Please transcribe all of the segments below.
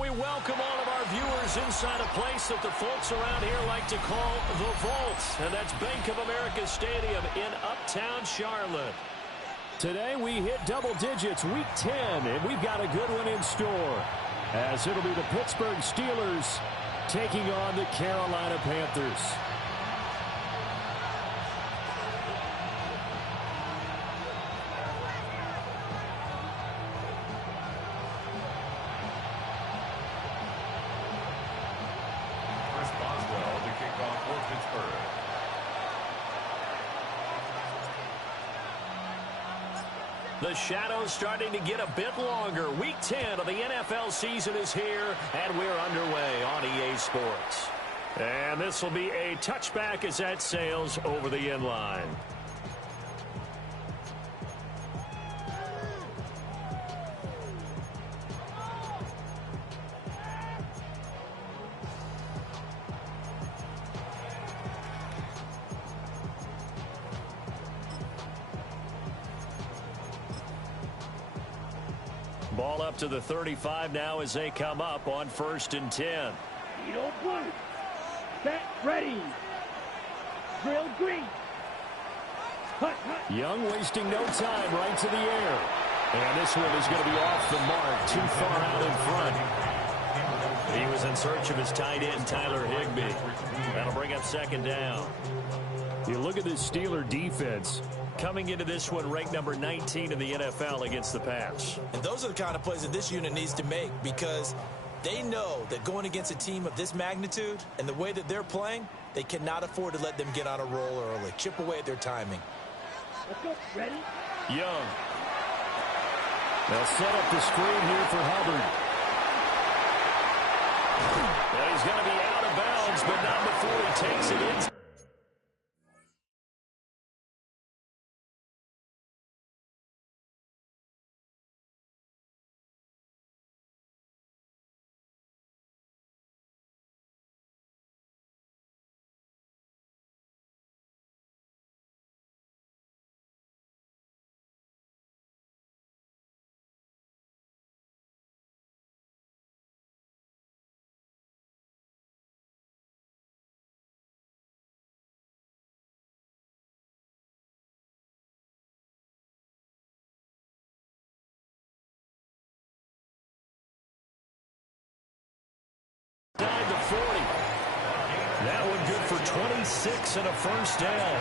we welcome all of our viewers inside a place that the folks around here like to call the Vault, and that's Bank of America Stadium in Uptown Charlotte. Today we hit double digits, week 10, and we've got a good one in store, as it'll be the Pittsburgh Steelers taking on the Carolina Panthers. The shadow's starting to get a bit longer. Week 10 of the NFL season is here, and we're underway on EA Sports. And this will be a touchback as that sails over the inline. Ball up to the 35 now as they come up on 1st and 10. Set, ready. Drill green. Young wasting no time, right to the air. And this one is going to be off the mark, too far out in front. He was in search of his tight end, Tyler Higbee. That'll bring up 2nd down. You look at this Steeler defense. Coming into this one, ranked number 19 in the NFL against the pass. And those are the kind of plays that this unit needs to make, because they know that going against a team of this magnitude and the way that they're playing, they cannot afford to let them get on a roll early. Chip away at their timing. Let's go. Ready? Young. They'll set up the screen here for Hubbard. Well, he's going to be out of bounds, but not before he takes it in. The 40. That one good for 26 and a 1st down.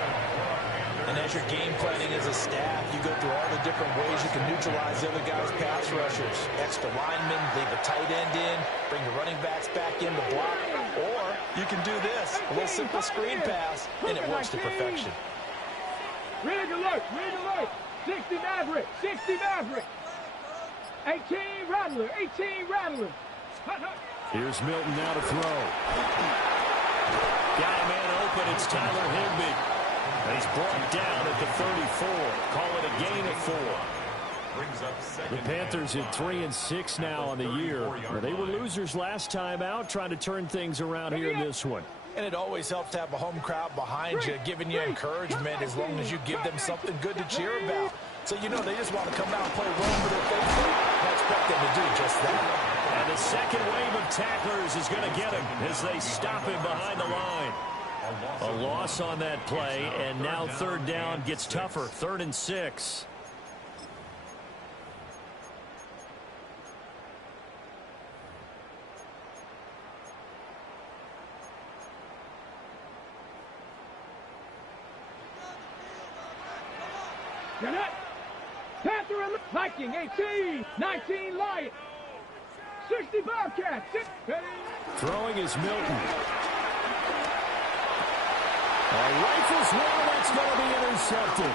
And as you're game planning as a staff, you go through all the different ways you can neutralize the other guys' pass rushers. Extra linemen, leave a tight end in, bring the running backs back in to block. Or you can do this, a little simple screen pass, and it works to perfection. Rig alert, 60 Maverick, 60 Maverick. 18 Rattler, 18 Rattler. Here's Milton now to throw. Got a man open. It's Tyler Higbee. And he's brought down at the 34. Call it a gain of 4. The Panthers at 3-6 now on the year. They were losers last time out, trying to turn things around here in this one. And it always helps to have a home crowd behind you, giving you encouragement as long as you give them something good to cheer about. So you know they just want to come out and play well for their faithful. I expect them to do just that. And the second wave of tacklers is going to get him as they stop him behind the line. A loss on that play, and now 3rd down gets tougher. 3rd and 6. Get it. Panther and Viking, 18, 19 Lion. 60 Bobcat. Throwing is Milton. Rifles one, that's going to be intercepted.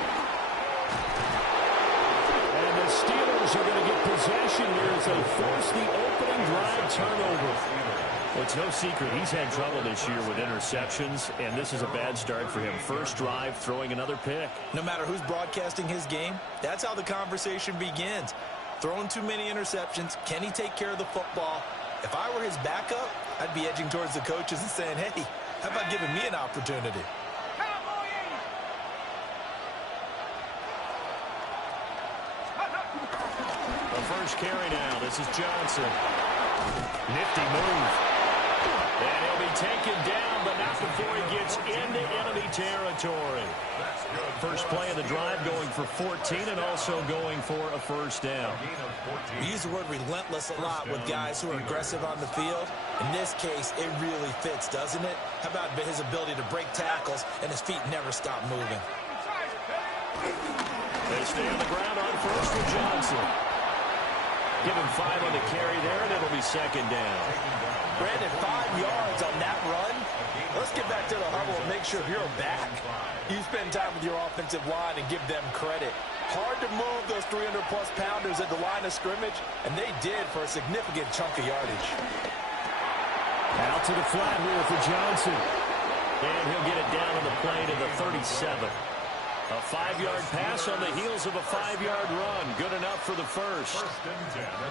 And the Steelers are going to get possession here as they force the opening drive turnover. Well, it's no secret he's had trouble this year with interceptions, and this is a bad start for him. First drive, throwing another pick. No matter who's broadcasting his game, that's how the conversation begins. Throwing too many interceptions, can he take care of the football? If I were his backup, I'd be edging towards the coaches and saying, hey, how about giving me an opportunity? The first carry now. This is Johnson. Nifty move. And he'll be taken down, but not before he gets into enemy territory. First play of the drive going for 14 and also going for a first down. We use the word relentless a lot with guys who are aggressive on the field. In this case, it really fits, doesn't it? How about his ability to break tackles and his feet never stop moving? They stay on the ground on first with Johnson. Give him 5 on the carry there, and it'll be second down. Brandon, 5 yards on that run. Let's get back to the huddle and make sure you're back. You spend time with your offensive line and give them credit. Hard to move those 300-plus pounders at the line of scrimmage, and they did for a significant chunk of yardage. Out to the flat here for Johnson. And he'll get it down on the play to the 37. A 5-yard pass on the heels of a 5-yard run. Good enough for the first.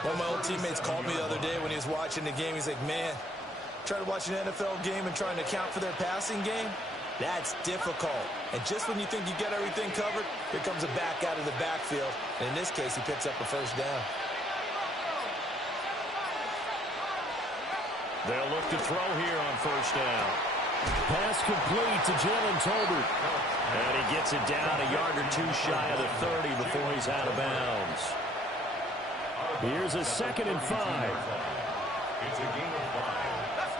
One of my old teammates called me the other day when he was watching the game. He's like, man, trying to watch an NFL game and trying to account for their passing game? That's difficult. And just when you think you get everything covered, here comes a back out of the backfield. And in this case, he picks up a first down. They'll look to throw here on first down. Pass complete to Jalen Tolbert. And he gets it down a yard or two shy of the 30 before he's out of bounds. Here's a 2nd and 5. It's a gain of 5.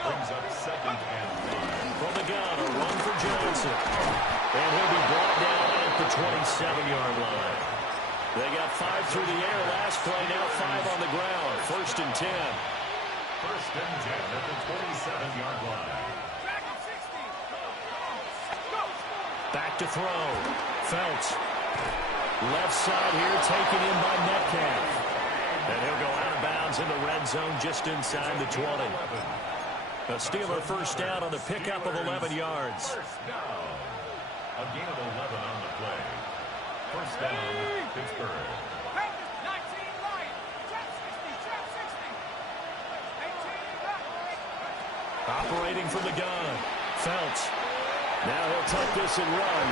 Brings up 2nd and 5. From the gun, a run for Johnson. And he'll be brought down at the 27-yard line. They got 5 through the air last play, now 5 on the ground. 1st and 10. 1st and 10 at the 27-yard line. Back to throw. Felts. Left side here taken in by Metcalf. And he'll go out of bounds in the red zone just inside the 20. A Steeler first down on the pickup of 11 yards. First down. A gain of 11 on the play. First down, Pittsburgh. Operating from the gun. Felts. Now he'll tuck this and run.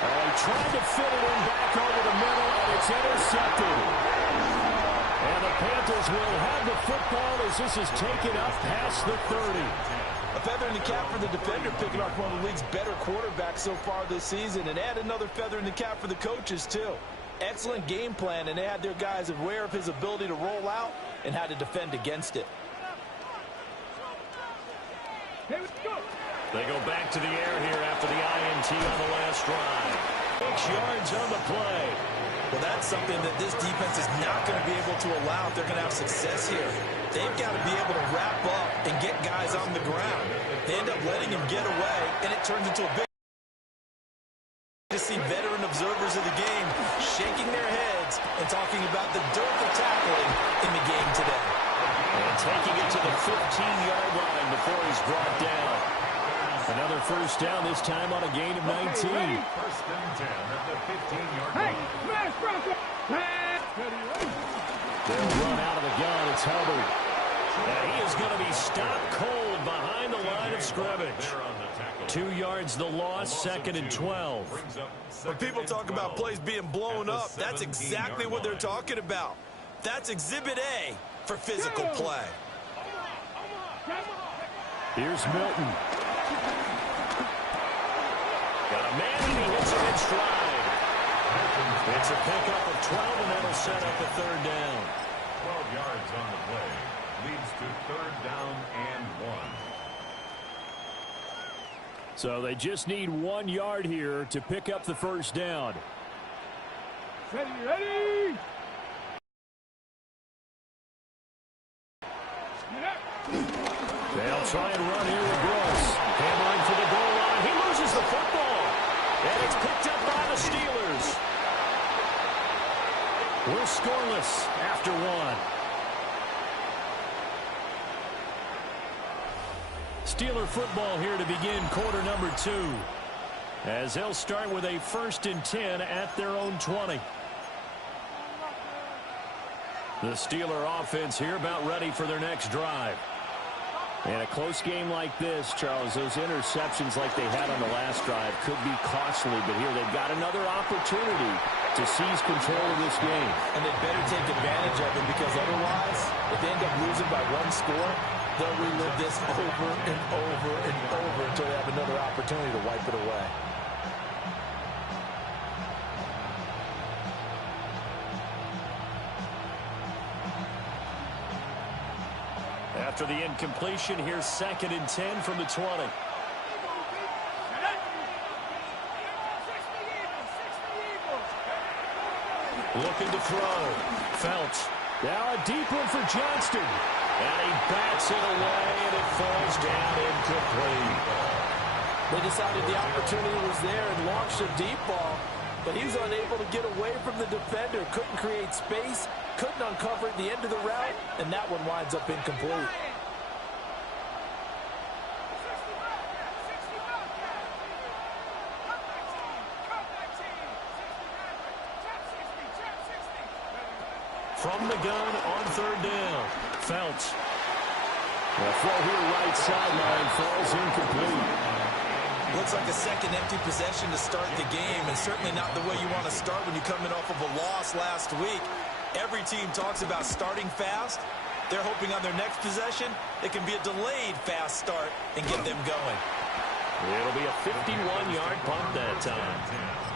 He tried to fit it in back over the middle, and it's intercepted. And the Panthers will have the football as this is taken up past the 30. A feather in the cap for the defender, picking off one of the league's better quarterbacks so far this season, and add another feather in the cap for the coaches, too. Excellent game plan, and they had their guys aware of his ability to roll out and how to defend against it. Here we go. They go back to the air here after the INT on the last drive. 6 yards on the play. Well, that's something that this defense is not going to be able to allow if they're going to have success here. They've got to be able to wrap up and get guys on the ground. They end up letting him get away, and it turns into a big to see veteran observers of the game shaking their heads and talking about the dearth of tackling in the game today. And taking it to the 15-yard line before he's brought down. Another first down, this time on a gain of 19. First and 10 at the 15-yard line. Hey, smash Bronco. They'll run out of the gun. It's Hubbard. And he is going to be stopped cold behind the line of scrimmage. 2 yards the loss, 2nd and 12. When people talk about plays being blown up, that's exactly what they're talking about. That's Exhibit A for physical play. Here's Milton. Got a man and he hits him in stride. It's a pickup of 12, and that'll set up a 3rd down. 12 yards on the play. Leads to 3rd down and 1. So they just need 1 yard here to pick up the first down. Ready, ready. They'll try and run here with Gross. Hammering for the goal line. He loses the football. And it's picked up by the Steelers. We're scoreless after 1. Steeler football here to begin quarter number 2. As they'll start with a 1st and 10 at their own 20. The Steeler offense here about ready for their next drive. And a close game like this, Charles, those interceptions like they had on the last drive could be costly. But here they've got another opportunity to seize control of this game. And they better take advantage of it, because otherwise, if they end up losing by one score, they'll relive this over and over and over until they have another opportunity to wipe it away. After the incompletion, here's 2nd and 10 from the 20. Looking to throw. Phelps. Now a deep one for Johnston. And he bats it away, and it falls down incomplete. They decided the opportunity was there and launched a deep ball, but he was unable to get away from the defender. Couldn't create space, couldn't uncover at the end of the route, and that one winds up incomplete. From the gun on 3rd down. Phelps. The throw here right sideline falls incomplete. Looks like a second empty possession to start the game, and certainly not the way you want to start when you come in off of a loss last week. Every team talks about starting fast. They're hoping on their next possession it can be a delayed fast start and get them going. It'll be a 51-yard punt that time.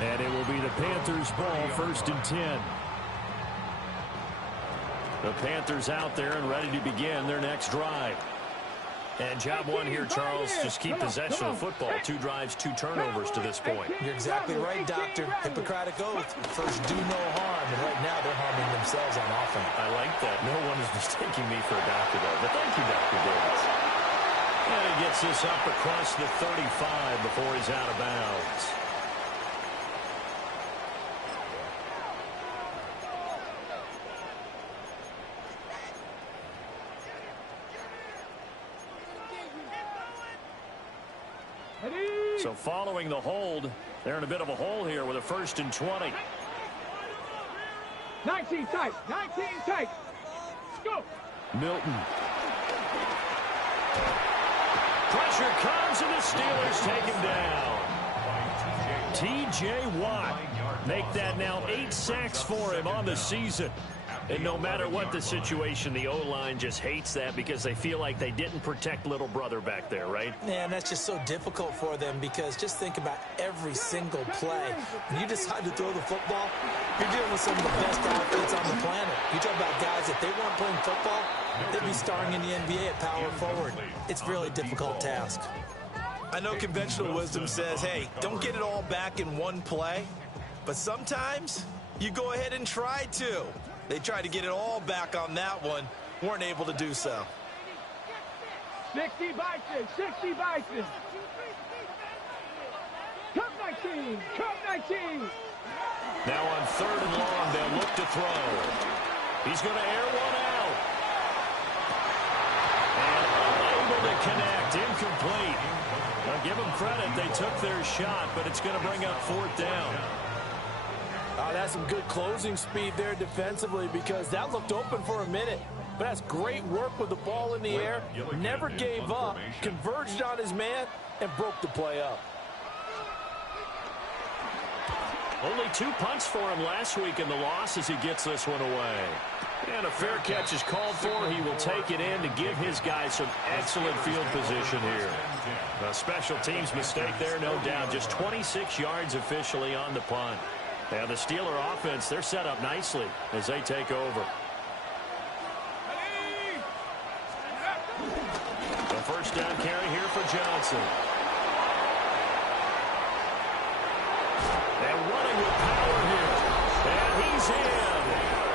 And it will be the Panthers' ball, 1st and 10. The Panthers out there and ready to begin their next drive. And job one here, Charles, just keep possession of the football. 2 drives, 2 turnovers to this point. You're exactly right, Doctor. Hippocratic oath. First, do no harm. And right now, they're harming themselves on offense. I like that. No one is mistaking me for a doctor, though. But thank you, Dr. Davis. And he gets this up across the 35 before he's out of bounds. So following the hold, they're in a bit of a hole here with a 1st and 20. 19 tight. 19 tight. Go. Milton. Pressure comes, and the Steelers take him down. T.J. Watt. Make that now 8 sacks for him on the season. And no matter what the situation, the O-line just hates that because they feel like they didn't protect little brother back there, right? Yeah, and that's just so difficult for them, because just think about every single play. When you decide to throw the football, you're dealing with some of the best athletes on the planet. You talk about guys, if they weren't playing football, they'd be starring in the NBA at power forward. It's a really difficult task. I know conventional wisdom says, hey, don't get it all back in one play, but sometimes you go ahead and try to. They tried to get it all back on that one. Weren't able to do so. 60 Bison. 60 Bison. Come 19. Come 19. Now on 3rd and long, they'll look to throw. He's going to air one out. And unable to connect. Incomplete. Now give them credit. They took their shot, but it's going to bring up 4th down. That's some good closing speed there defensively, because that looked open for a minute. But that's great work with the ball in the air. Never gave up, converged on his man, and broke the play up. Only 2 punts for him last week in the loss as he gets this one away. And a fair catch is called for. He will take it in to give his guys some excellent field position here. A special teams mistake there, no doubt. Just 26 yards officially on the punt. Now the Steeler offense, they're set up nicely as they take over. The 1st down carry here for Johnson. And running with power here. And he's in.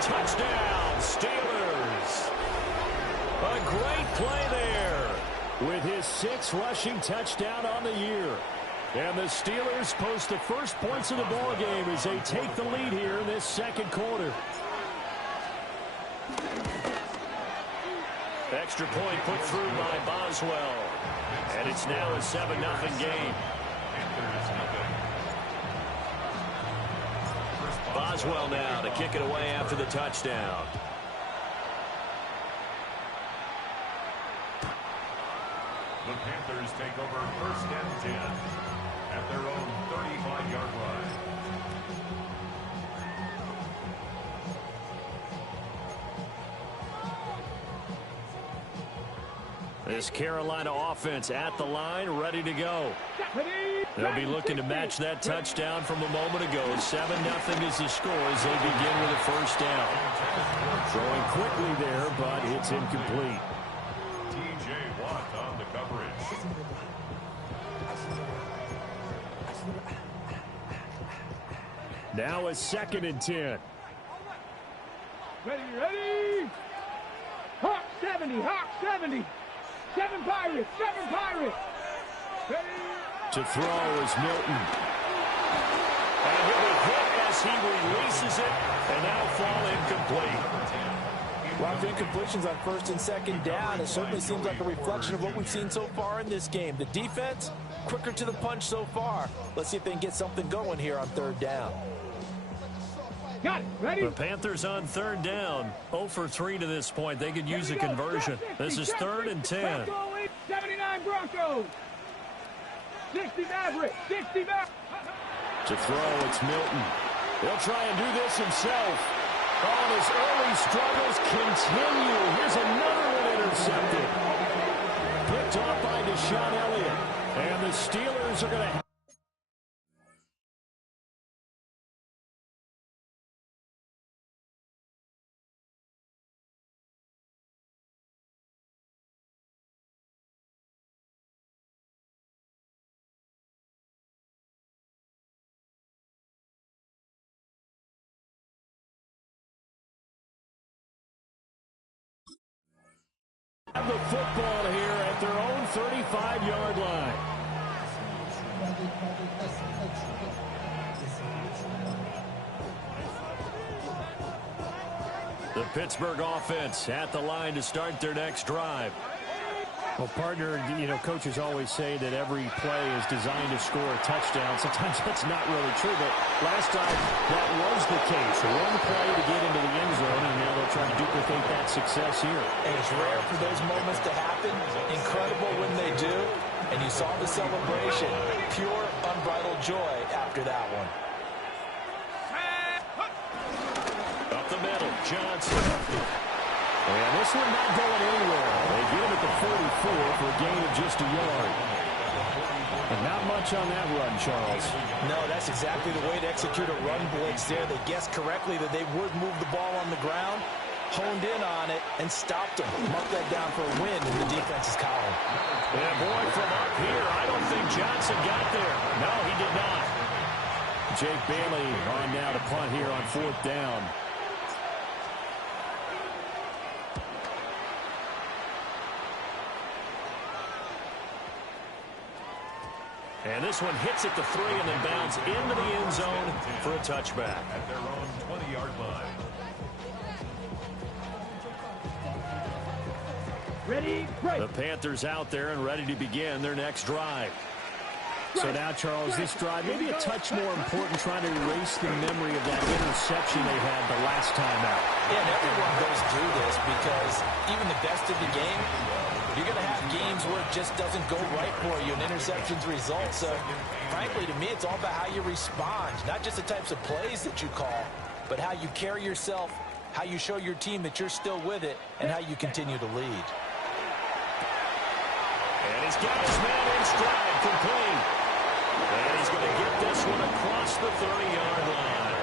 Touchdown, Steelers. A great play there with his 6th rushing touchdown on the year. And the Steelers post the first points of the ball game as they take the lead here in this 2nd quarter. Extra point put through by Boswell. And it's now a 7-0 game. Boswell now to kick it away after the touchdown. Chargers take over first and 10 at their own 35-yard line. This Carolina offense at the line, ready to go. They'll be looking to match that touchdown from a moment ago. 7-0 is the score as they begin with a first down. Throwing quickly there, but it's incomplete. T.J. Watt on the coverage. Now a 2nd and 10. Ready. Hawk 70, Hawk 70. 7 Pirates, 7 Pirates. Ready. To throw is Milton. And he'll be hit as he releases it, and that'll fall incomplete. A lot of incompletions on first and second down. It certainly seems like a reflection of what we've seen so far in this game. The defense, quicker to the punch so far. Let's see if they can get something going here on third down. Got it. Ready. The Panthers on third down. 0 for 3 to this point. They could use a conversion. This is 3rd and 10. 79 Broncos. 60 Mavericks. 60 Mavericks. To throw, it's Milton. He'll try and do this himself. Oh, and his early struggles continue. Here's another one intercepted. Picked off by Deshaun Elliott. And the Steelers are going to... have the football here at their own 35-yard line. The Pittsburgh offense at the line to start their next drive. Well, partner, coaches always say that every play is designed to score a touchdown. Sometimes that's not really true, but last time that was the case. One play to get into the end zone, and now they'll try to duplicate that success here. And it's rare for those moments to happen. Incredible when they do. And you saw the celebration. Pure, unbridled joy after that one. Up the middle, Johnson. And this one not going anywhere. They get him at the 44 for a gain of just a yard. And not much on that run, Charles. No, that's exactly the way to execute a run blitz there. They guessed correctly that they would move the ball on the ground, honed in on it, and stopped them. Marked that down for a win in the defense's column. And boy, from up here, I don't think Johnson got there. No, he did not. Jake Bailey on now to punt here on 4th down. And this one hits at the 3 and then bounds into the end zone for a touchback. At their own 20-yard line. Ready. Break. The Panthers out there and ready to begin their next drive. So now, Charles, this drive maybe a touch more important, trying to erase the memory of that interception they had the last time out. Yeah, and everyone goes through this because even the best of the game, you're going to have games where it just doesn't go right for you and interceptions result. So, frankly, to me, it's all about how you respond, not just the types of plays that you call, but how you carry yourself, how you show your team that you're still with it, and how you continue to lead. And he's got his man in stride, complete. And he's going to get this one across the 30-yard line.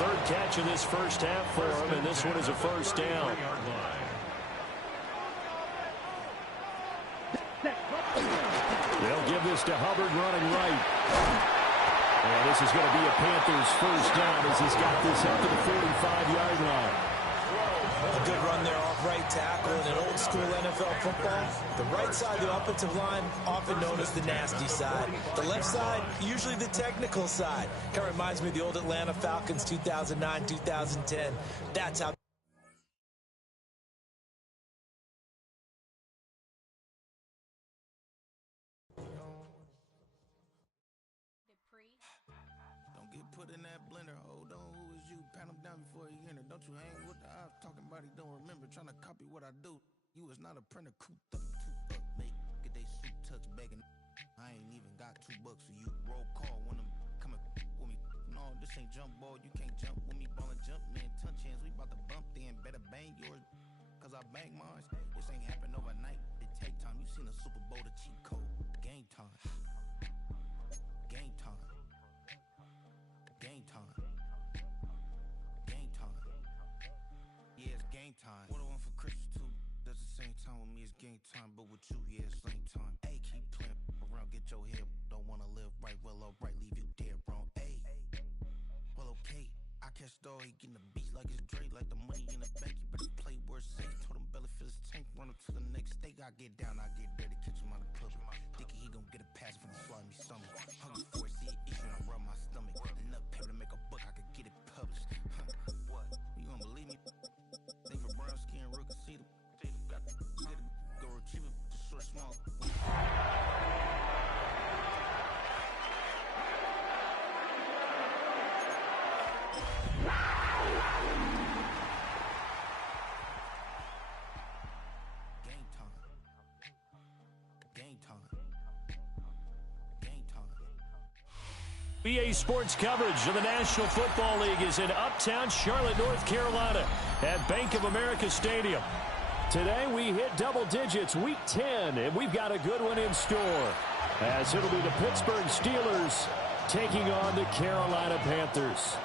3rd catch of this first half for him, and this one is a first down. They'll give this to Hubbard running right. And this is going to be a Panthers first down as he's got this up to the 45-yard line. A good run there off right tackle in an old-school NFL football. The right side of the offensive line, often known as the nasty side. The left side, usually the technical side. Kind of reminds me of the old Atlanta Falcons 2009, 2010. That's how... Don't get put in that blender. Hold on, who is you? Pat him down before he enter. Don't you hang with the ops talking about he don't remember. Trying to copy what I do. You is not a printer. Cooped up, mate. Get they got $2 for you. Roll call when I'm coming with me. No, this ain't jump ball. You can't jump with me. Ballin' jump, man. Touch hands. We about to bump then. Better bang yours. Cause I bang mine. This ain't happen overnight. It take time. You seen a Super Bowl, the cheat code. Game time. Game time. Game time. Game time. Yeah, it's game time. What I want for Christmas too. That's the same time with me, it's game time. But with you, yeah, it's same time. Hey, keep playing around, get your head. Don't wanna live right, well, alright, leave you dead wrong. Hey, well, okay. I catch the dog, he getting the beats like it's Dre, like the money in the bank. You better play where it's safe. Told him belly fill his tank, run him to the next state. I get down, I get dirty, catch him out of public. Thinking he gon' get a pass from the fly me stomach. Hungry for it, see it issue, I rub my stomach. Enough paper to make a book, I could get it published. What? You don't believe me? Think for brown skin, rookie, see them. Got to get it, go retrieve it, just short, small. EA Sports coverage of the National Football League is in uptown Charlotte, North Carolina at Bank of America Stadium. Today we hit double digits, week 10, and we've got a good one in store, as it'll be the Pittsburgh Steelers taking on the Carolina Panthers.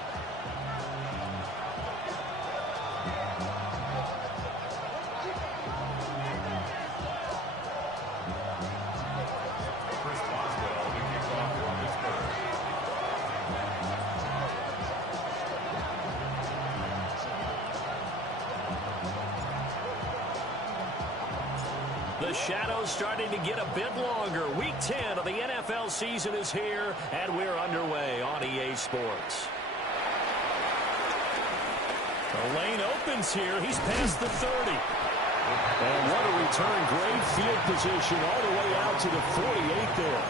The shadow's starting to get a bit longer. Week 10 of the NFL season is here, and we're underway on EA Sports. The lane opens here. He's past the 30. And what a return. Great field position all the way out to the 48 there.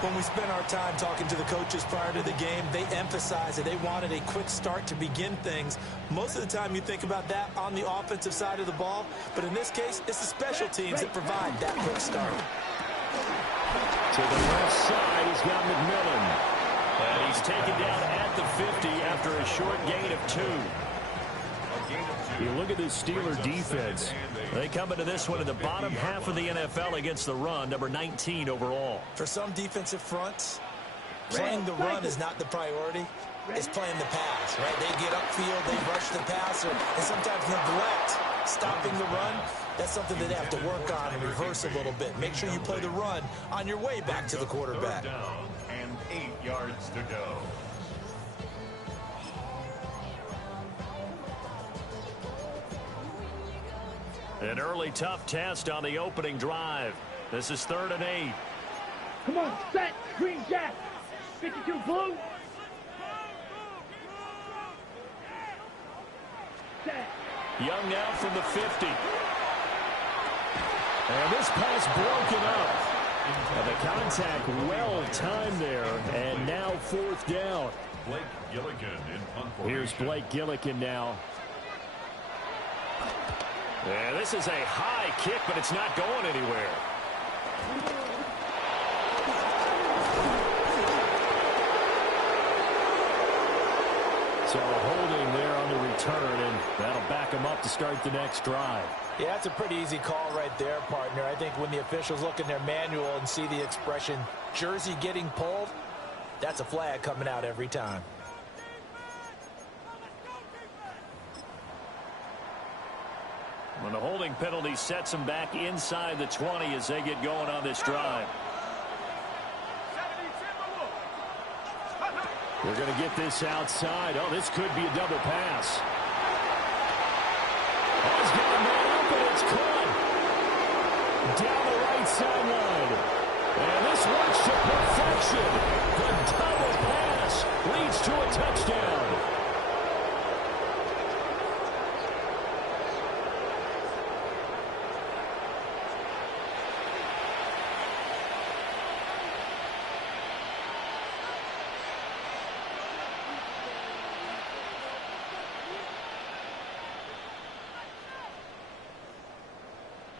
When we spent our time talking to the coaches prior to the game, they emphasized that they wanted a quick start to begin things. Most of the time you think about that on the offensive side of the ball, but in this case, it's the special teams that provide that quick start. To the left side, he's got McMillan. And he's taken down at the 50 after a short gain of 2. You look at this Steeler defense. They come into this one in the bottom half of the NFL against the run, number 19 overall. For some defensive fronts, playing the run is not the priority. It's playing the pass, right? They get upfield, they rush the passer, and sometimes neglect stopping the run. That's something that they have to work on and reverse a little bit. Make sure you play the run on your way back to the quarterback. 3rd down and 8 yards to go. An early tough test on the opening drive. This is 3rd and 8. Come on, set, green jack. 52 blue. Set. Young now from the 50. And this pass broken up. And the contact well timed there. And now 4th down. Blake Gilligan in punt formation. Here's Blake Gilligan now. Yeah, this is a high kick, but it's not going anywhere. So holding there on the return, and that'll back him up to start the next drive. Yeah, that's a pretty easy call right there, partner. I think when the officials look in their manual and see the expression, jersey getting pulled, that's a flag coming out every time. When the holding penalty sets them back inside the 20 as they get going on this drive. They're going to get this outside. Oh, this could be a double pass. Oh, he's got a man up, and it's caught. Down the right sideline. And this works to perfection. The double pass leads to a touchdown.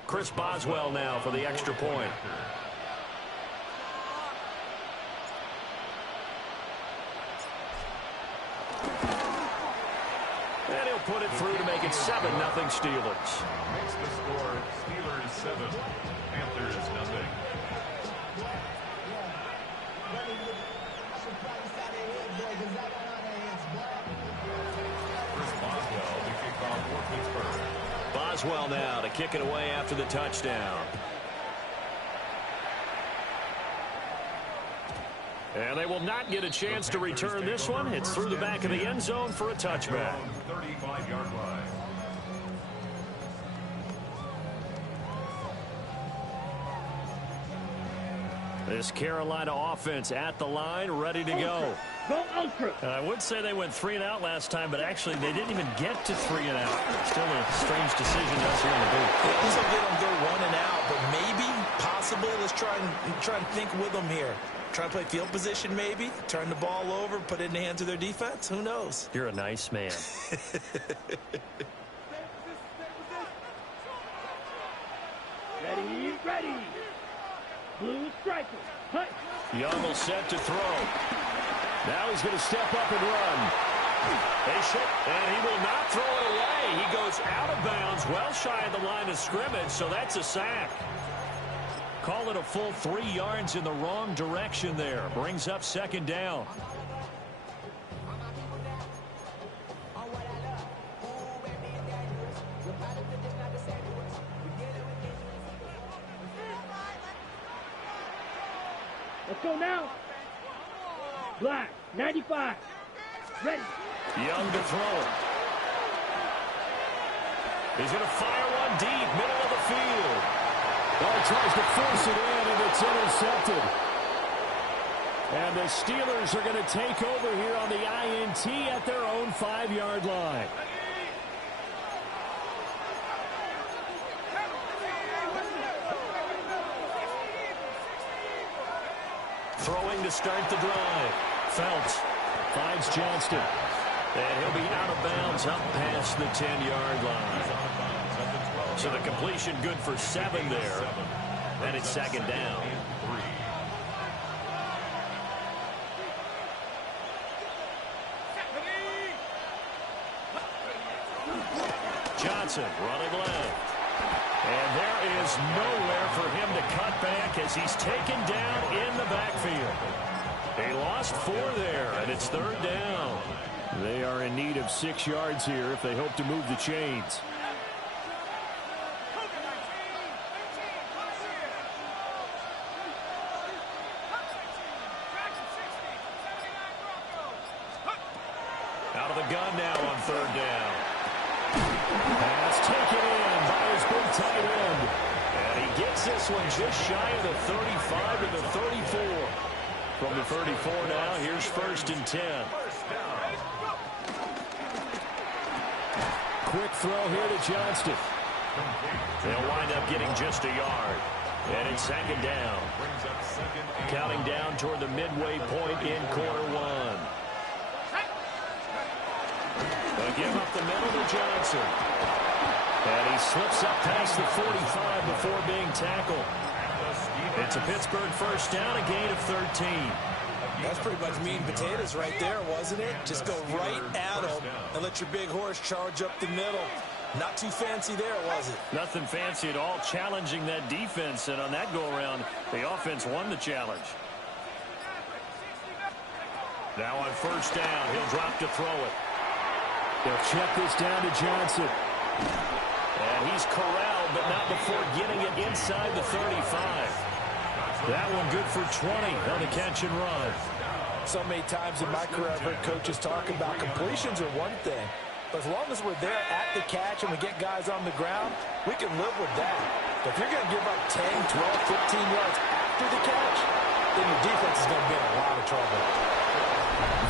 Chris Boswell now for the extra point. And he'll put it through to make it 7-0 Steelers. Makes the score Steelers 7, Panthers 0. Chris Boswell to kick off for Pittsburgh. Boswell now to kick it away after the touchdown. And they will not get a chance to return this one. It's through the back of the end zone for a touchback. 35-yard line. This Carolina offense at the line, ready to go. Go ultra. I would say they went 3 and out last time, but actually they didn't even get to 3 and out. Still a strange decision to us here in the booth. Yeah, this will get them go 1 and out, but maybe, possibly, let's try and think with them here. Try to play field position, maybe. Turn the ball over, put it in the hands of their defense. Who knows? You're a nice man. Ready, ready. Blue striker. Hut. Young will set to throw. Now he's going to step up and run. And he will not throw it away. He goes out of bounds, well shy of the line of scrimmage, so that's a sack. Call it a full 3 yards in the wrong direction there. Brings up 2nd down. Let's go now. Black, 95. Ready. Young to throw it. He's going to fire one deep, middle of the field. Oh, he tries to force it in, and it's intercepted. And the Steelers are going to take over here on the INT at their own 5-yard line. Throwing to start the drive. Phelps finds Johnston. And he'll be out of bounds up past the 10-yard line. So the completion good for 7 there. And it's 2nd down. Johnson running left. And there is nowhere for him to cut back as he's taken down in the backfield. They lost 4 there, and it's 3rd down. They are in need of 6 yards here if they hope to move the chains. Out of the gun now on 3rd down. Pass taken in by his big tight end. And he gets this one just shy of the 35 to the 34. From the 34 now, here's 1st and 10. Quick throw here to Johnston. They'll wind up getting just a yard. And it's 2nd down. Counting down toward the midway point in quarter 1. They'll give up the middle to Johnson. And he slips up past the 45 before being tackled. It's a Pittsburgh 1st down, a gain of 13. That's pretty much meat and potatoes right there, wasn't it? Just go right at them and let your big horse charge up the middle. Not too fancy there, was it? Nothing fancy at all, challenging that defense. And on that go-around, the offense won the challenge. Now on 1st down, he'll drop to throw it. They'll check this down to Johnson. And he's corralled, but not before getting it inside the 35. That one good for 20 on the catch and run. So many times in my career I've heard coaches talk about completions are one thing. But as long as we're there at the catch and we get guys on the ground, we can live with that. But if you're going to give up 10, 12, 15 yards after the catch, then your defense is going to be in a lot of trouble.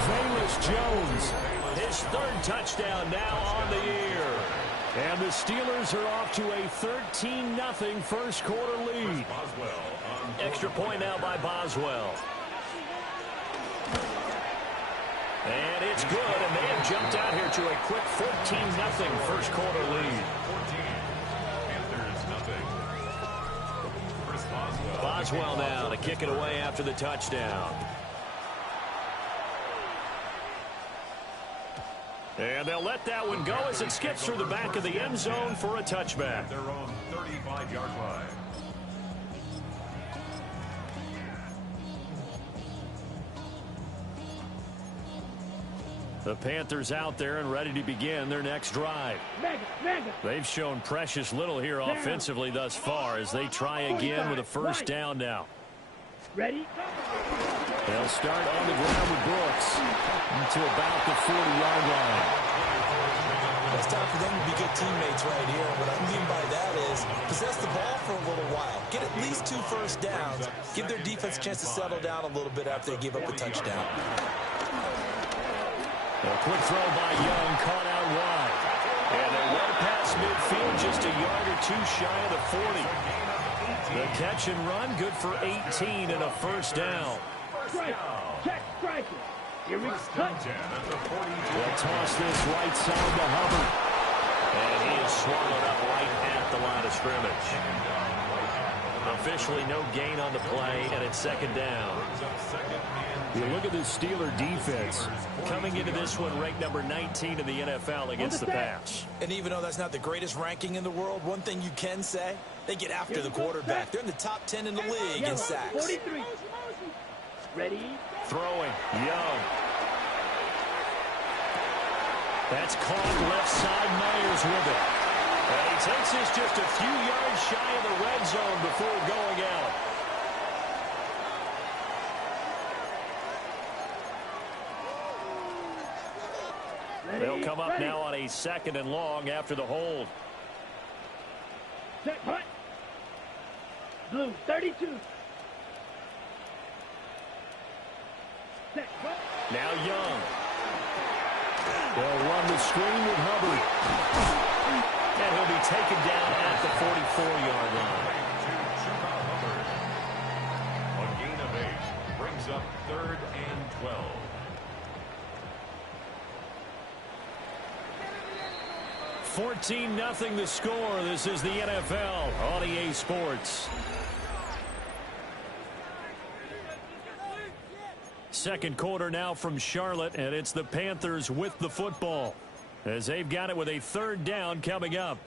Velus Jones, his 3rd touchdown now on the year. And the Steelers are off to a 13-0 1st quarter lead. Extra point now by Boswell. And it's good, and they have jumped out here to a quick 14-0 1st quarter lead. Boswell now to kick it away after the touchdown. And they'll let that one go as it skips through the back of the end zone for a touchback. Their own 35-yard line. The Panthers out there and ready to begin their next drive. They've shown precious little here offensively thus far as they try again with a first down now. Ready? They'll start on the ground with Brooks to about the 40-yard line. It's time for them to be good teammates right here. What I mean by that is possess the ball for a little while. Get at least 2 first downs. Give their defense a chance to settle down a little bit after they give up a touchdown. A quick throw by Young, caught out wide. And they're well past midfield, just a yard or 2 shy of the 40. The catch and run, good for 18 and a first down. Check striker. Here we go. They'll toss this right side to Hubbard. And he is swallowed up right at the line of scrimmage. Officially no gain on the play, and it's second down. You look at the Steeler defense. Coming into this one, ranked number 19 in the NFL against the pass. And even though that's not the greatest ranking in the world, one thing you can say, they get after the quarterback. They're in the top 10 in the league in sacks. 43. Ready? Throwing. Young. That's caught left side. Myers with it. And he takes this just a few yards shy of the red zone before going out. They'll come up now on a 2nd and long after the hold. Set punt. Blue 32. Set punt. Now Young. They'll run the screen with Hubbard. And he'll be taken down at the 44-yard line. A gain of 8 brings up 3rd and 12. $14-0 the score. This is the NFL on EA Sports. Second quarter now from Charlotte, and it's the Panthers with the football as they've got it with a 3rd down coming up.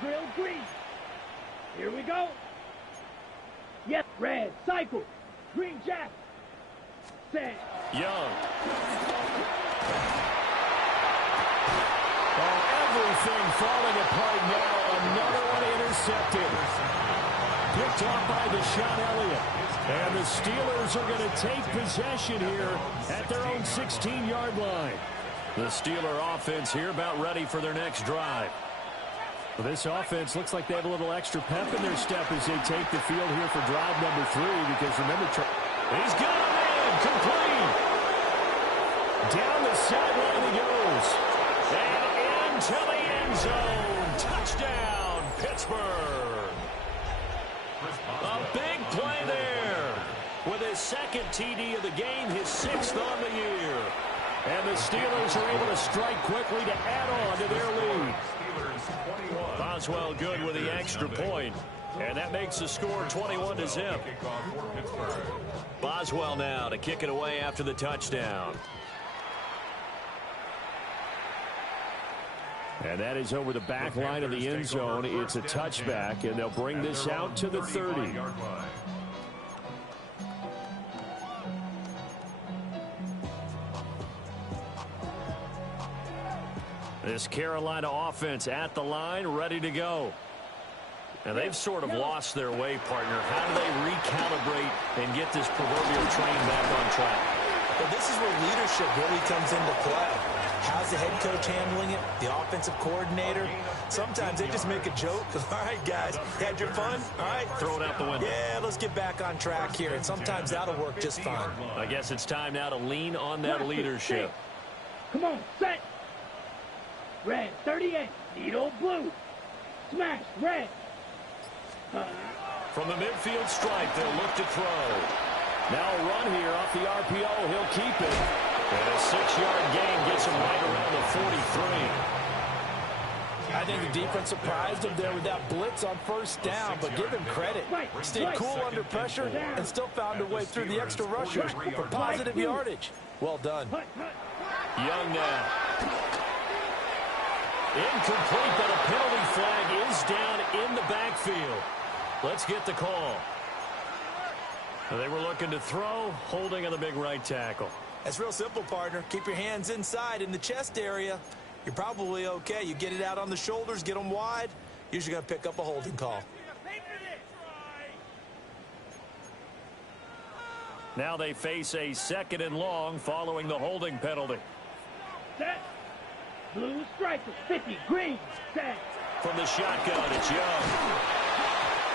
Grill green. Here we go. Yes, red. Cycle. Green jack. Set. Young. Everything falling apart now. Another one intercepted. Picked off by Deshaun Elliott. And the Steelers are going to take possession here at their own 16-yard line. The Steeler offense here about ready for their next drive. Well, this offense looks like they have a little extra pep in their step as they take the field here for drive number 3. Because remember, he's got him in. Complete. Down the sideline he goes. And into the end zone. Touchdown, Pittsburgh. A big play there. With his 2nd TD of the game, his 6th on the year. And the Steelers are able to strike quickly to add on to their lead. Boswell good with the extra point. And that makes the score 21-0. Boswell now to kick it away after the touchdown. And that is over the back line of the end zone. It's a touchback, and they'll bring this out to the 30. This Carolina offense at the line, ready to go. And they've sort of lost their way, partner. How do they recalibrate and get this proverbial train back on track? Well, this is where leadership really comes into play. How's the head coach handling it? The offensive coordinator? Sometimes they just make a joke. All right, guys, had your fun? All right. Throw it out the window. Yeah, let's get back on track here. And sometimes that'll work just fine. I guess it's time now to lean on that leadership. Come on, set. Red, 38. Needle blue. Smash, red. From the midfield stripe, they'll look to throw. Now a run here off the RPO. He'll keep it. And a 6-yard gain gets him right around the 43. I think the defense surprised him there with that blitz on first down, but give him credit. Stayed cool under pressure and still found a way through the extra rushers for positive yardage. Well done. Young now. Incomplete, but a penalty flag is down in the backfield. Let's get the call. They were looking to throw, holding on the big right tackle. That's real simple, partner. Keep your hands inside in the chest area. You're probably okay. You get it out on the shoulders, get them wide. Usually going to pick up a holding call. Now they face a 2nd and long following the holding penalty. Set. Blue striker, 50, green, set. From the shotgun, it's Young.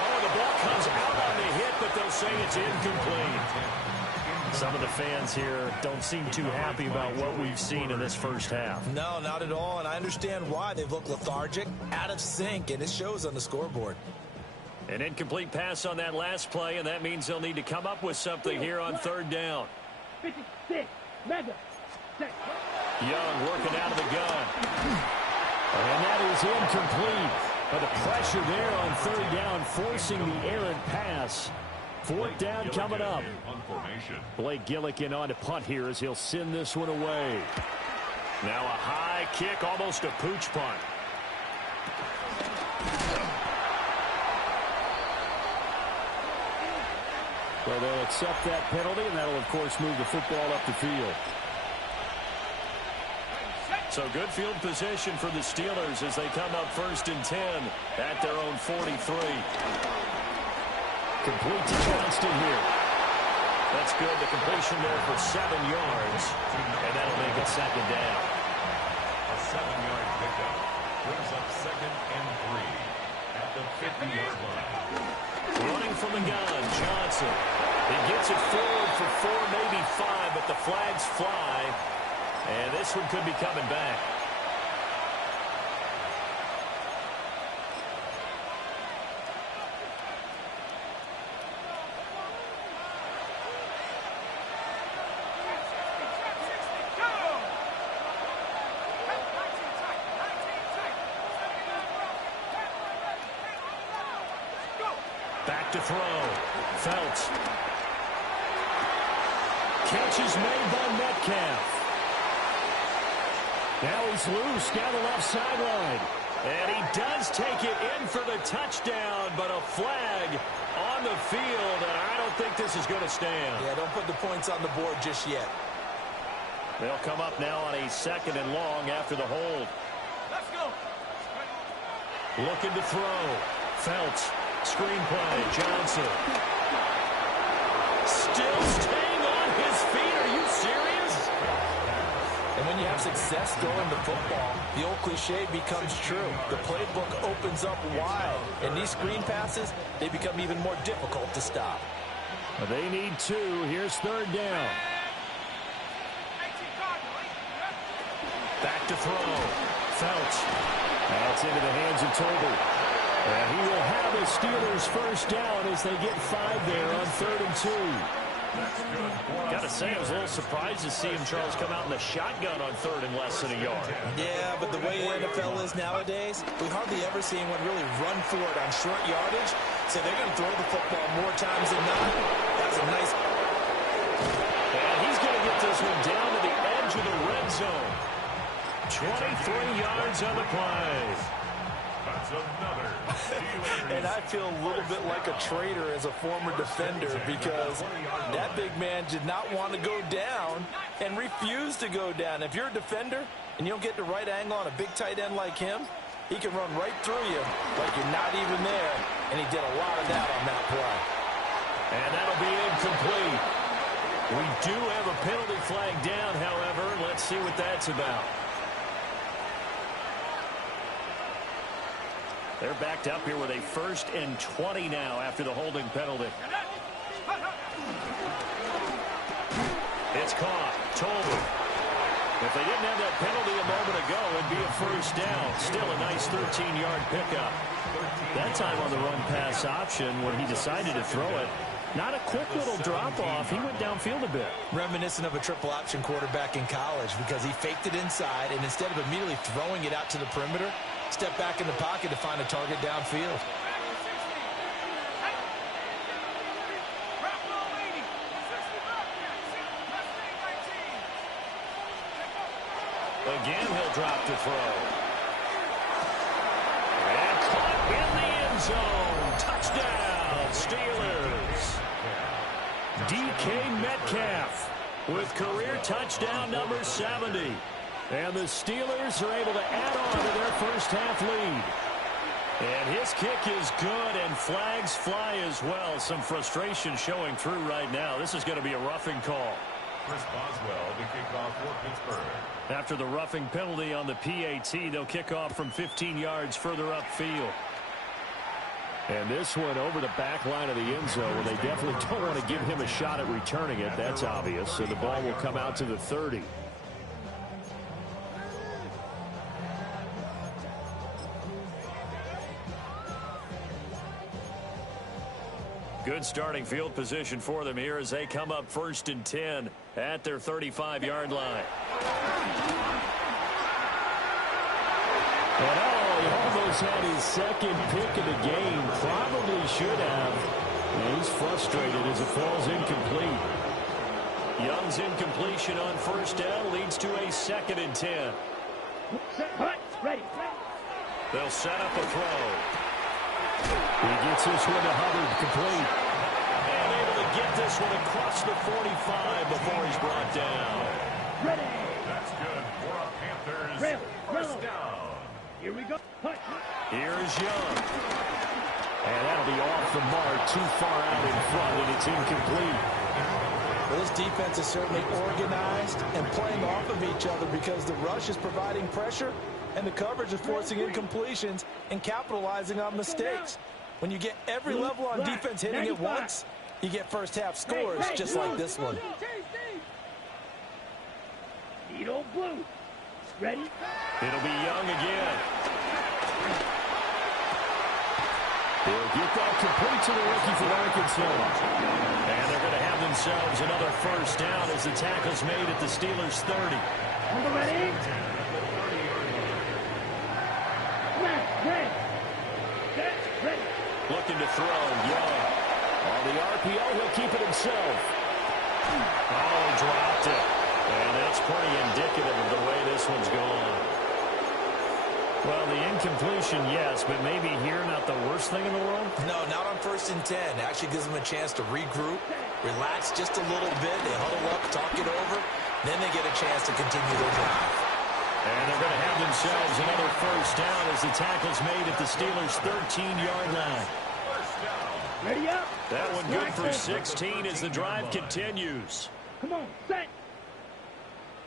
Oh, the ball comes out on the hit, but they'll say it's incomplete. Some of the fans here don't seem too happy about what we've seen in this first half. No, not at all, and I understand why. They've looked lethargic, out of sync, and it shows on the scoreboard. An incomplete pass on that last play, and that means they'll need to come up with something here on 3rd down. 56, Madden, set. Young working out of the gun. And that is incomplete. But the pressure there on 3rd down, forcing the errant pass. 4th down coming up. Blake Gillikin on to punt here as he'll send this one away. Now a high kick, almost a pooch punt. Well, they'll accept that penalty, and that'll, of course, move the football up the field. So good field position for the Steelers as they come up 1st and 10 at their own 43. Complete to Johnston here. That's good. The completion there for 7 yards, and that'll make it 2nd down. A 7-yard pickup brings up 2nd and 3 at the 50-yard line. Running from the gun, Johnson. He gets it forward for 4, maybe 5, but the flags fly. And this one could be coming back. Back to throw. Felts. Catch is made by Metcalf. Now he's loose down the left sideline. And he does take it in for the touchdown, but a flag on the field, and I don't think this is going to stand. Yeah, don't put the points on the board just yet. They'll come up now on a 2nd and long after the hold. Let's go. Looking to throw. Felts. Screen play. Johnson. Still staying on his feet. Are you serious? And when you have success throwing the football, the old cliche becomes true. The playbook opens up wide, and these screen passes, they become even more difficult to stop. They need 2. Here's 3rd down. Back to throw. Felts. That's into the hands of Tolbert. And he will have the Steelers 1st down as they get 5 there on 3rd and 2. Got to say, I was a little surprised to see him, Charles, come out in the shotgun on 3rd and less than a yard. Yeah, but the way the NFL is nowadays, we hardly ever see anyone really run for it on short yardage. So they're going to throw the football more times than not. That's a nice... And he's going to get this one down to the edge of the red zone. 23 yards on the play. That's another. And I feel a little bit like a traitor as a former defender because that big man did not want to go down and refused to go down. If you're a defender and you don't get the right angle on a big tight end like him, he can run right through you like you're not even there. And he did a lot of that on that play. And that'll be incomplete. We do have a penalty flag down, however. Let's see what that's about. They're backed up here with a 1st and 20 now after the holding penalty. It's caught. Tolbert. If they didn't have that penalty a moment ago, it'd be a 1st down. Still a nice 13-yard pickup. That time on the run-pass option when he decided to throw it. Not a quick little drop-off. He went downfield a bit. Reminiscent of a triple-option quarterback in college because he faked it inside, and instead of immediately throwing it out to the perimeter, Step back in the pocket to find a target downfield. Again, he'll drop to throw. And caught in the end zone. Touchdown, Steelers. DK Metcalf with career touchdown number 70. And the Steelers are able to add on to their first half lead. And his kick is good, and flags fly as well. Some frustration showing through right now. This is going to be a roughing call. Chris Boswell, the kickoff for Pittsburgh. After the roughing penalty on the PAT, they'll kick off from 15 yards further upfield. And this one over the back line of the end zone, where they definitely don't want to give him a shot at returning it. That's obvious. So the ball will come out to the 30. Good starting field position for them here as they come up 1st and 10 at their 35-yard line. And he almost had his second pick of the game. Probably should have. And he's frustrated as it falls incomplete. Young's incompletion on 1st down leads to a 2nd and 10. Ready. They'll set up a throw. He gets this one to Hubbard, complete. And able to get this one across the 45 before he's brought down. Ready. That's good for a Panthers first down. Here we go. Here's Young. And that'll be off the mark, too far out in front, and it's incomplete. Well, this defense is certainly organized and playing off of each other because the rush is providing pressure and the coverage is forcing incompletions and capitalizing on mistakes. When you get every level on defense hitting at once, you get first half scores just like this one. Needle blue. Ready? It'll be Young again. They'll get that complete to the rookie from Arkansas. And they're going to have themselves another first down as the tackle's made at the Steelers' 30. Ready? Ready. Looking to throw, Young. On the RPO, he'll keep it himself. Oh, he dropped it. And that's pretty indicative of the way this one's gone. Well, the incompletion, yes, but maybe here not the worst thing in the world? No, not on 1st and 10. Actually gives them a chance to regroup, relax just a little bit. They huddle up, talk it over. Then they get a chance to continue their drive. And they're going to have themselves another first down as the tackle's made at the Steelers' 13-yard line. Ready up. That one good for 16 as the drive continues. Come on, set.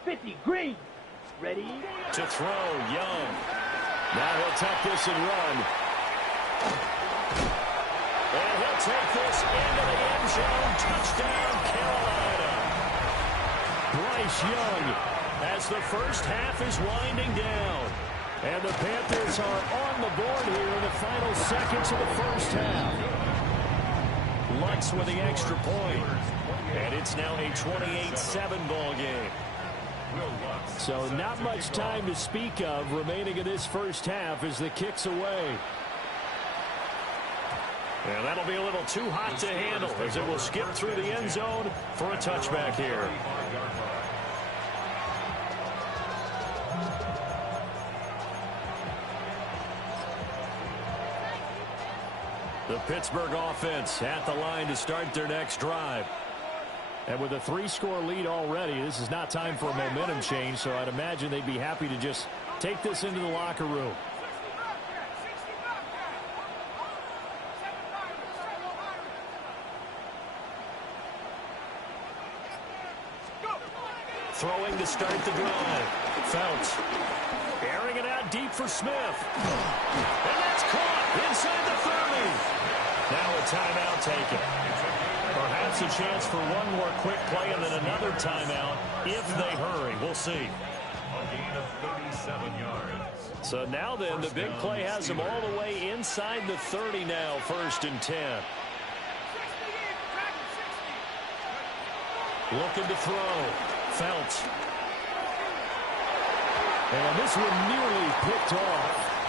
50, green. Ready? To throw, Young. Now he'll tuck this and run. And he'll take this into the end zone. Touchdown, Carolina. Bryce Young as the first half is winding down. And the Panthers are on the board here in the final seconds of the first half. Lutz with the extra point. And it's now a 28-7 ball game. So not much time to speak of remaining in this first half as the kick's away. And that'll be a little too hot to handle as it will skip through the end zone for a touchback here. The Pittsburgh offense at the line to start their next drive. And with a 3-score lead already, this is not time for a momentum change, so I'd imagine they'd be happy to just take this into the locker room. Throwing to start the drive. Felts airing it out deep for Smith. And that's caught inside the 30. Now a timeout taken. Perhaps a chance for one more quick play and then another timeout if they hurry. We'll see. A gain of 37 yards. So now then, the big play has them all the way inside the 30 now, 1st and 10. Looking to throw. Felts. And this one nearly picked off.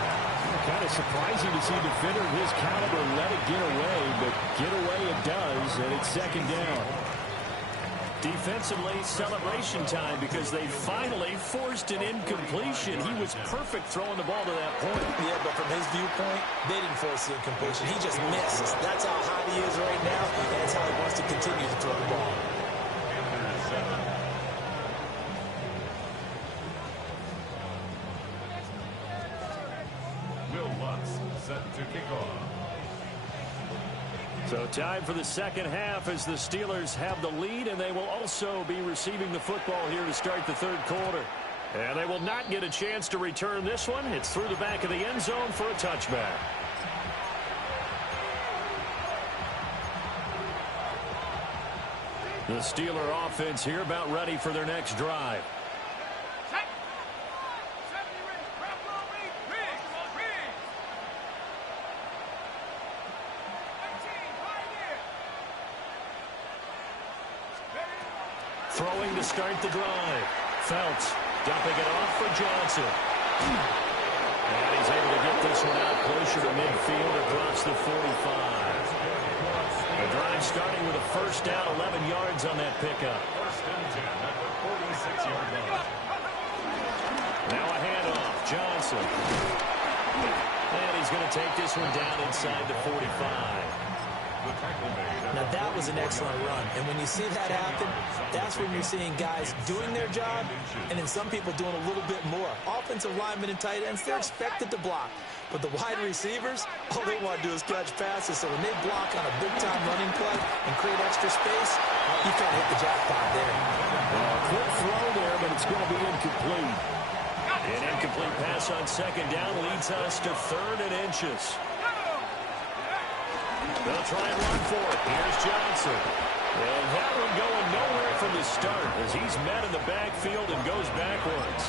Kind of surprising to see a defender of his caliber let it get away, but get away it does, and it's second down. Defensively, celebration time because they finally forced an incompletion. He was perfect throwing the ball to that point. Yeah, but from his viewpoint, they didn't force the incompletion. He just misses. That's how hot he is right now, and that's how he wants to continue to throw the ball. Set to kick off. So time for the second half as the Steelers have the lead, and they will also be receiving the football here to start the third quarter. And they will not get a chance to return this one. It's through the back of the end zone for a touchback. The Steeler offense here about ready for their next drive. Throwing to start the drive. Phelps dumping it off for Johnson. And he's able to get this one out closer to midfield across the 45. The drive starting with a first down, 11 yards on that pickup. First and 10 at the 46-yard line. Now a handoff. Johnson. And he's going to take this one down inside the 45. Now, that was an excellent run. And when you see that happen, that's when you're seeing guys doing their job and then some people doing a little bit more. Offensive linemen and tight ends, they're expected to block. But the wide receivers, all they want to do is catch passes. So when they block on a big-time running play and create extra space, you kind of hit the jackpot there. Quick throw there, but it's going to be incomplete. An incomplete pass on second down leads us to 3rd and inches. They'll try and run for it. Here's Johnson. And that one going nowhere from the start as he's met in the backfield and goes backwards.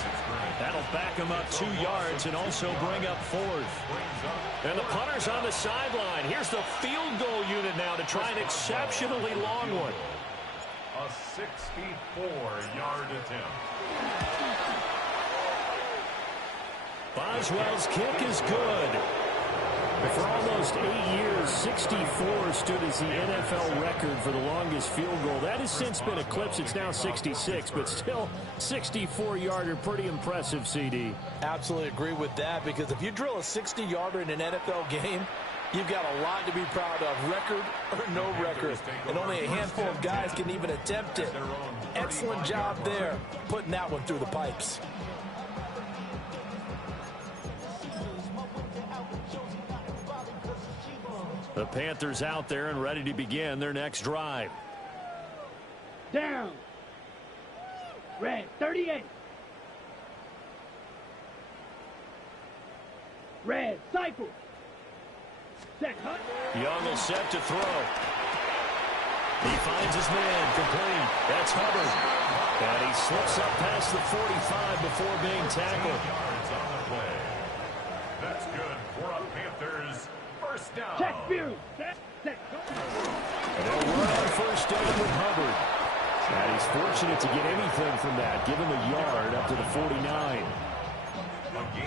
That'll back him up 2 yards and also bring up 4th. And the punter's on the sideline. Here's the field goal unit now to try an exceptionally long one. A 64-yard attempt. Boswell's kick is good. For almost 8 years, 64 stood as the NFL record for the longest field goal. That has since been eclipsed. It's now 66, but still 64-yarder. Pretty impressive, CD. Absolutely agree with that, because if you drill a 60-yarder in an NFL game, you've got a lot to be proud of, record or no record. And only a handful of guys can even attempt it. Excellent job there, putting that one through the pipes. The Panthers out there and ready to begin their next drive. Down. Red, 38. Red, cycle. Set, cut. Young will set to throw. He finds his man, complete. That's Hubbard. And he slips up past the 45 before being tackled. Yards on the play. That's good for a Panthers first down. Check view. Set, cut. And they'll run on first down with Hubbard. And he's fortunate to get anything from that. Give him a yard up to the 49.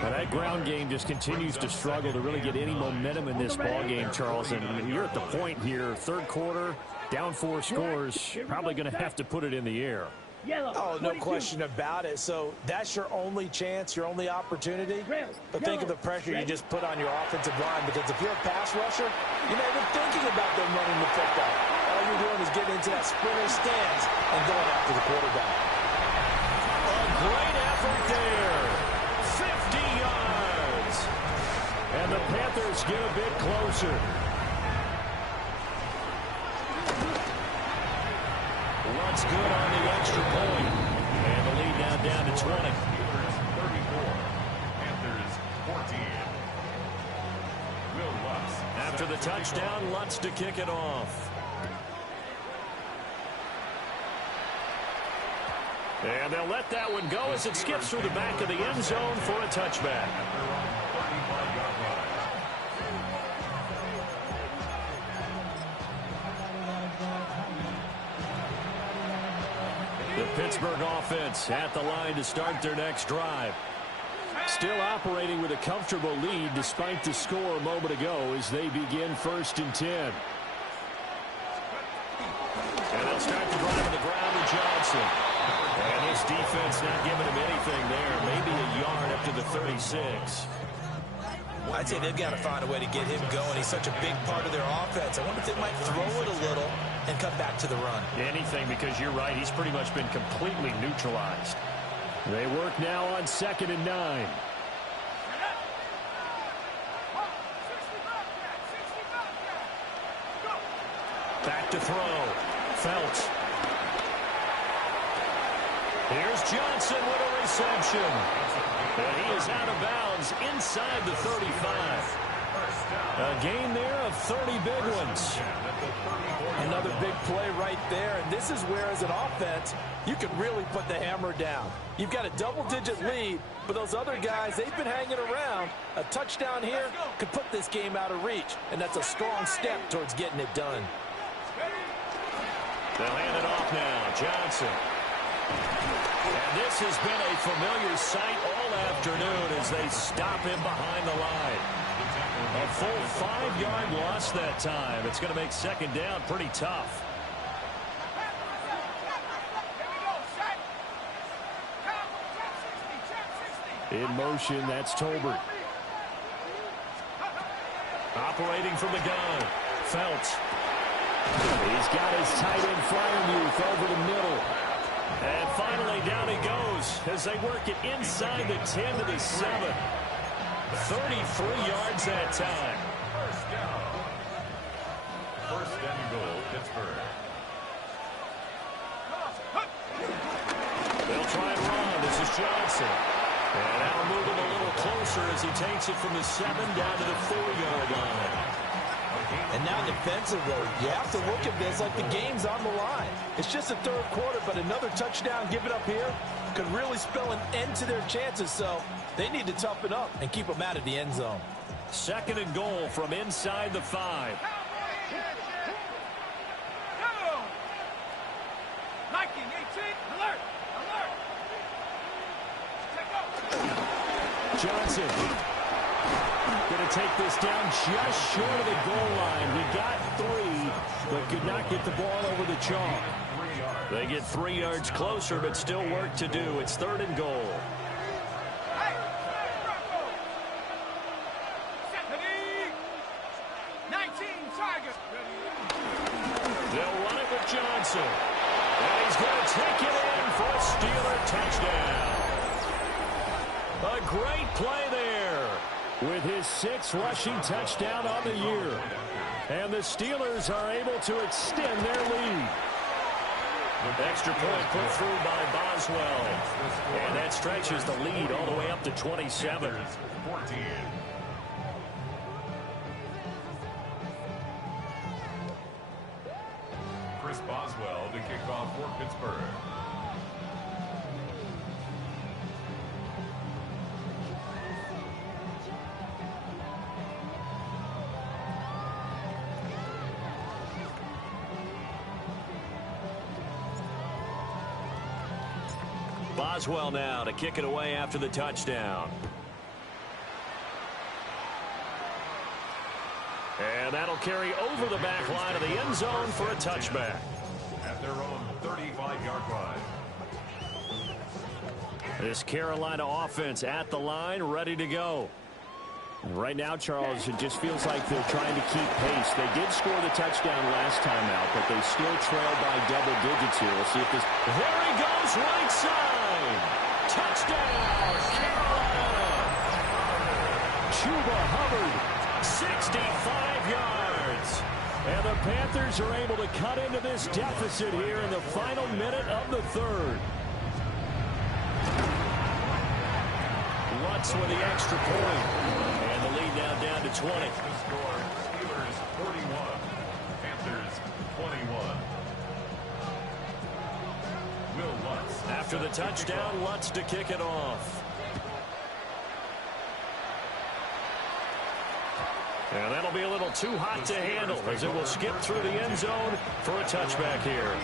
Now that ground game just continues to struggle to really get any momentum in this ball game, Charles. And you're at the point here, third quarter, down 4 scores, probably going to have to put it in the air. Yellow, Oh, no 22. question about it. So that's your only chance, your only opportunity. But think of the pressure you just put on your offensive line, because if you're a pass rusher, you're not even thinking about them running the football. All you're doing is getting into that sprinter stance and going after the quarterback. A great effort there. 50 yards. And the Panthers get a bit closer. What's good on the extra point. And the lead now down to 20. 34. Panthers 14. Will Lutz. After the touchdown, Lutz to kick it off. And they'll let that one go as it skips through the back of the end zone for a touchback. The Pittsburgh offense at the line to start their next drive. Still operating with a comfortable lead despite the score a moment ago as they begin 1st and 10. And they'll start the drive on the ground with Johnson. And this defense not giving him anything there. Maybe a yard up to the 36. I'd say they've got to find a way to get him going. He's such a big part of their offense. I wonder if they might throw it a little and come back to the run. Anything, because you're right. He's pretty much been completely neutralized. They work now on 2nd and 9. Back to throw. Felts. Here's Johnson with a reception. And he is out of bounds inside the 35. A gain there of 30 big ones. Another big play right there, and this is where, as an offense, you can really put the hammer down. You've got a double-digit lead, but those other guys, they've been hanging around. A touchdown here could put this game out of reach, and that's a strong step towards getting it done. They'll hand it off now. Johnson. And this has been a familiar sight all afternoon as they stop him behind the line. A full 5-yard loss that time. It's going to make 2nd down pretty tough. In motion, that's Tolbert. Operating from the gun. Felts. He's got his tight end Fryermuth over the middle. And finally, down he goes as they work it inside the 10 to the 7. 33 yards that time. First down. 1st and goal, Pittsburgh. They'll try and run. This is Johnson. And that'll move him a little closer as he takes it from the 7 down to the 4-yard line. And now defensively, you have to look at this like the game's on the line. It's just the 3rd quarter, but another touchdown given up here could really spell an end to their chances, so they need to toughen up and keep them out of the end zone. 2nd and goal from inside the 5. Johnson going to take this down just short of the goal line. He got 3, but could not get the ball over the chalk. They get 3 yards closer, but still work to do. It's 3rd and goal. They'll run it with Johnson. And he's going to take it in for a Steeler touchdown. A great play there with his 6th rushing touchdown on the year. And the Steelers are able to extend their lead. Extra point put through by Boswell. And that stretches the lead all the way up to 27. 14. Chris Boswell to kick off for Pittsburgh. Boswell now to kick it away after the touchdown. And that'll carry over the back line of the end zone for a touchback. At their own 35-yard line. This Carolina offense at the line, ready to go. Right now, Charles, it just feels like they're trying to keep pace. They did score the touchdown last time out, but they still trail by double digits here. We'll see if this... There he goes, right side! Touchdown, Carolina! Chuba Hubbard, 65 yards. And the Panthers are able to cut into this deficit here in the final minute of the 3rd. Lutz with the extra point. And the lead now down to 20. The score, Steelers 41, Panthers 21. Will Lutz. After the touchdown, Lutz to kick it off. And that'll be a little too hot to handle as it will skip through the end zone for a touchback here.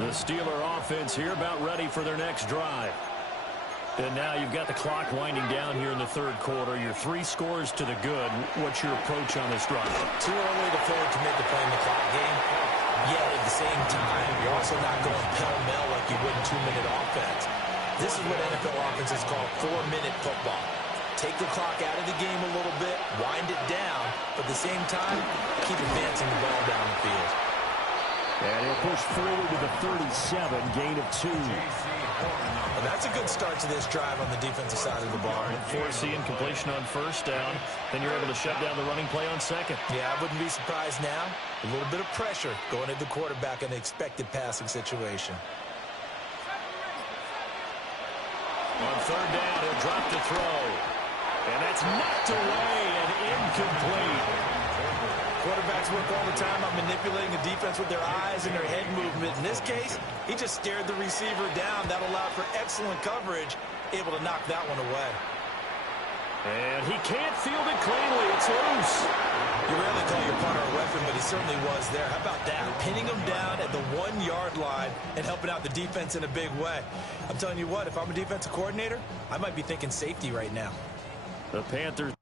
The Steeler offense here about ready for their next drive. And now you've got the clock winding down here in the third quarter. Your 3 scores to the good. What's your approach on this drive? Too early to fully commit to playing the clock game. Yet at the same time, you're also not going pell-mell like you would in 2-minute offense. This is what NFL offenses call 4-minute football. Take the clock out of the game a little bit, wind it down, but at the same time, keep advancing the ball down the field. And he'll push forward to the 37, gain of 2. And that's a good start to this drive on the defensive side of the ball. Force the incompletion on first down, then you're able to shut down the running play on second. Yeah, I wouldn't be surprised now. A little bit of pressure going at the quarterback in an expected passing situation. On third down, he'll drop to throw. And that's knocked away and incomplete. Quarterbacks work all the time on manipulating the defense with their eyes and their head movement. In this case, he just stared the receiver down. That allowed for excellent coverage, able to knock that one away. And he can't field it cleanly. It's loose. You rarely call your punter a weapon, but he certainly was there. How about that? Pinning him down at the 1-yard line and helping out the defense in a big way. I'm telling you what, if I'm a defensive coordinator, I might be thinking safety right now. The Panthers